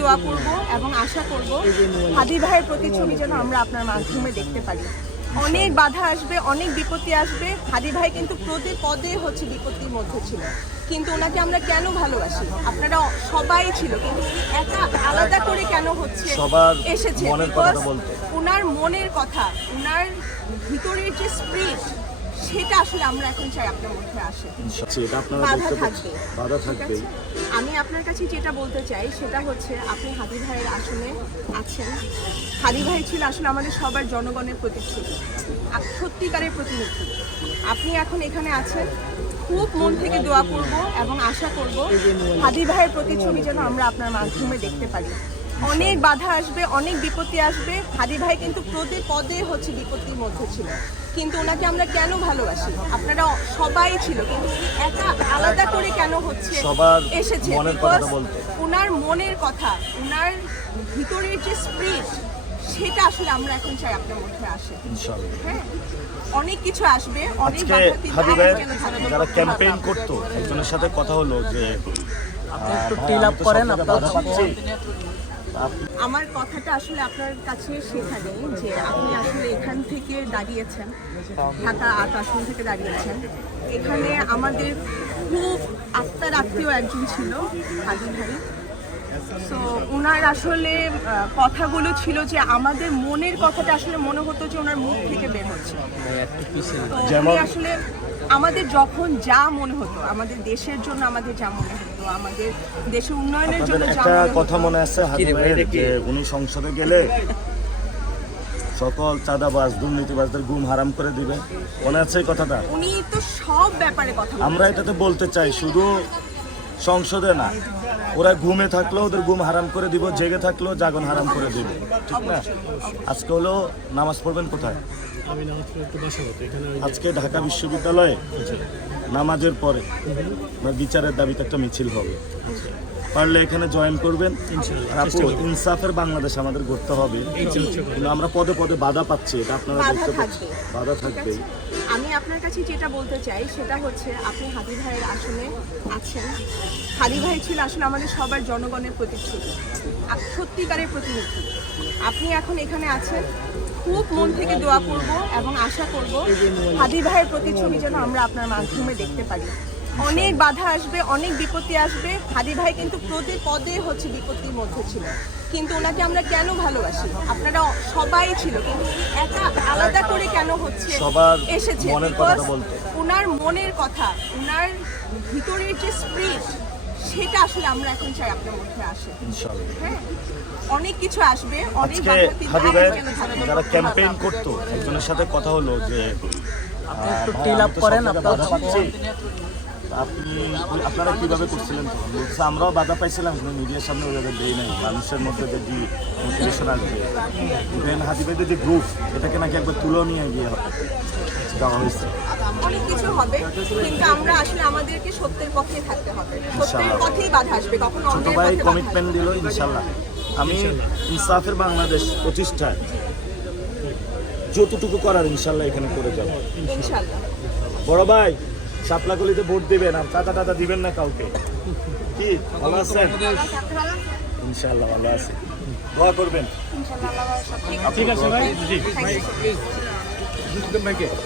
দোয়া করব এবং আশা করব হাদি ভাইয়ের প্রতিচ্ছবি যেন আমরা আপনার মাধ্যমে দেখতে পারি। অনেক বাধা আসবে অনেক বিপত্তি আসবে। হাদি ভাই কিন্তু প্রতি পদে হচ্ছে বিপত্তির মধ্যে ছিল। কিন্তু ওনাকে আমরা কেন ভালোবাসি? আপনারা সবাই ছিল কিন্তু উনি একা আলাদা করে কেন হচ্ছে সবার এসেছে। ওনার মনের কথা ওনার ভিতরের যে স্প্রিট সেটা আসলে আমরা এখন চাই আপনার মধ্যে আসে। আচ্ছা, এটা বাধা থাকবে। বাধা আছে? আমি আপনার কাছে যেটা বলতে চাই সেটা হচ্ছে আপনি হাদি ভাইয়ের আসনে আছেন। হাদি ভাই ছিল আসলে আমাদের সবার জনগণের প্রতিচ্ছবি সত্যিকারের প্রতিনিধি। আপনি এখন এখানে আছেন। খুব মন থেকে দোয়া করব এবং আশা করব হাদি ভাইয়ের প্রতিচ্ছবি যেন আমরা আপনার মাধ্যমে দেখতে পারি। অনেক বাধা আসবে অনেক বিপত্তি আসবে। হাদি ভাই কিন্তু প্রতি পদে হচ্ছে বিপত্তির মধ্যে ছিল। কিন্তু ওনাকে আমরা কেন ভালোবাসি? আপনারা সবাই ছিল কিন্তু উনি একা আলাদা করে কেন হচ্ছে সবার এসেছে? মনের কথাটা বলতে। ওনার মনের কথা ওনার ভিতরের যে স্প্রিট সেটা আসলে আমরা এখন চাই আপনার মধ্যে আসে। হ্যাঁ অনেক কিছু আসবে অনেক যারা ক্যাম্পেইন করতো একজনের সাথে কথা হলো যে আপনি একটু টিল আপ করেন আপনার আমার কথাটা আসলে আপনার কাছে সেখানে যে আপনি আসলে এখান থেকে দাঁড়িয়েছেন, ঢাকা আট আসন থেকে দাঁড়িয়েছেন। এখানে আমাদের খুব আত্মার আত্মীয় একজন ছিল, হাজি ভাই। সো ওনার আসলে কথাগুলো ছিল যে আমাদের মনের কথাটা আসলে মনে হতো যে ওনার মুখ থেকে বের হচ্ছে। যেমন- আসলে আমাদের যখন যা মনে হতো আমাদের দেশের জন্য আমাদের যা মনে হতো আমাদের দেশের উন্নয়নের জন্য একটা কথা মনে আছে উনি সংসদে গেলে সকল চাঁদাবাজ দুর্নীতিবাজদের গুম হারাম করে দিবে। মনে আছে এই কথাটা? উনি তো সব ব্যাপারে কথা। আমরা এটাতে বলতে চাই শুধু সংসদে না ওরা ঘুমে থাকল ওদের ঘুম হারাম করে দিব জেগে থাকল জাগন হারাম করে দিব। ঠিক না? আজকে হলো নামাজ পড়বেন কোথায়? আজকে ঢাকা বিশ্ববিদ্যালয়ে নামাজের পরে বিচারের দাবিতে একটা মিছিল হবে। পারলে এখানে জয়েন করবেন। ইনসাফের বাংলাদেশ আমাদের করতে হবে। আমরা পদে পদে বাধা পাচ্ছি এটা আপনারা বাধা দেখতে পাচ্ছেন। থাকবে। বাধা থাকবেই। আমি আপনার কাছে যেটা বলতে চাই সেটা হচ্ছে আপনি হাদি ভাইয়ের আসনে আছেন। হাদি ভাই ছিল আসলে আমাদের সবার জনগণের প্রতিচ্ছবি সত্যিকারের প্রতিনিধি। আপনি এখন এখানে আছেন। খুব মন থেকে দোয়া করব এবং আশা করব হাদি ভাইয়ের প্রতিচ্ছবি যেন আমরা আপনার মাধ্যমে দেখতে পারি। অনেক বাধা আসবে অনেক বিপত্তি আসবে। হাদি ভাই কিন্তু প্রতি পদে হচ্ছে বিপত্তির মধ্যে ছিল। কিন্তু ওনাকে আমরা কেন ভালোবাসি? আপনারা সবাই ছিল কিন্তু উনি একা আলাদা করে কেন হচ্ছে সবার এসেছে? মনের Because বলতে। ওনার মনের কথা ওনার ভিতরের যে স্প্রিট সেটা আসলে আমরা এখন চাই আপনার মধ্যে আসে। হ্যাঁ অনেক কিছু আসবে অনেক বাধা যারা ক্যাম্পেইন করতো একজনের সাথে কথা হলো যে আপনি একটু টিল আপ করেন আপনার আপনি আপনারা কীভাবে করছিলেন? তখন বলছে, আমরাও বাধা পাইছিলাম কিন্তু মিডিয়ার সামনে ওইভাবে দেই নাই। মানুষের মধ্যে যে দি মোটিভেশন আসবে ইভেন হাতিবাইদের যে গ্রুপ এটাকে নাকি একবার তুলো নিয়ে গিয়ে দেওয়া হয়েছে। অনেক কিছু হবে কিন্তু আমরা আসলে আমাদেরকে সত্যের পথে থাকতে হবে। সত্যের পথেই বাধা আসবে কখনো ছোট ভাই কমিটমেন্ট দিল ইনশাল্লাহ। আমি ইনসাফের বাংলাদেশ প্রতিষ্ঠায় যতটুকু করার ইনশাল্লাহ এখানে করে যাব। আসবে। ইনশাআল্লাহ বড় ভাই শাপলাগুলিতে ভোট দিবেন আর চাঁদা টাদা দিবেন না কাউকে। কি? ভালো আছেন? ইনশাল্লাহ ভালো আছে। দোয়া করবেন। ঠিক আছে ভাই? জি.